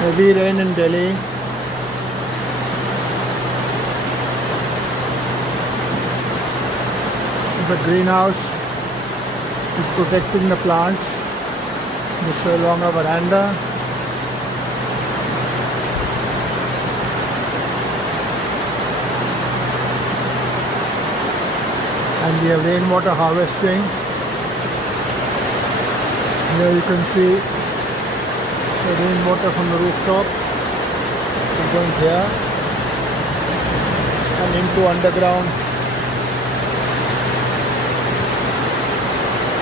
Heavy rain in Delhi. The greenhouse is protecting the plants. This is along a veranda. And we have rainwater harvesting. Here you can see the rainwater from the rooftop is going here and into underground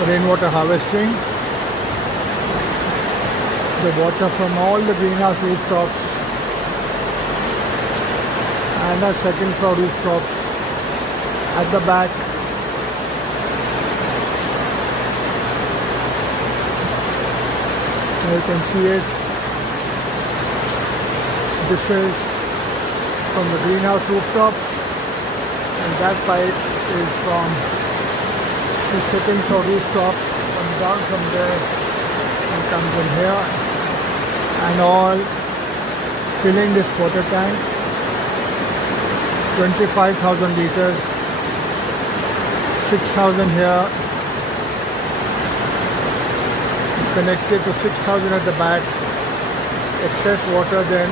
rainwater harvesting. The water from all the greenhouse rooftops and our second floor rooftops at the back. You can see it. This is from the greenhouse rooftop, and that pipe is from the second floor rooftop, comes down from there and comes in here, and all filling this water tank. 25,000 liters, 6,000 here, connected to 6,000 at the back. Excess water then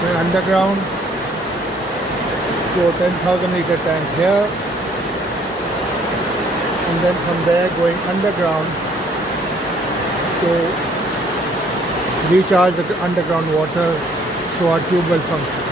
going underground to a 10,000 liter tank here, and then from there going underground to recharge the underground water so our tube well functions.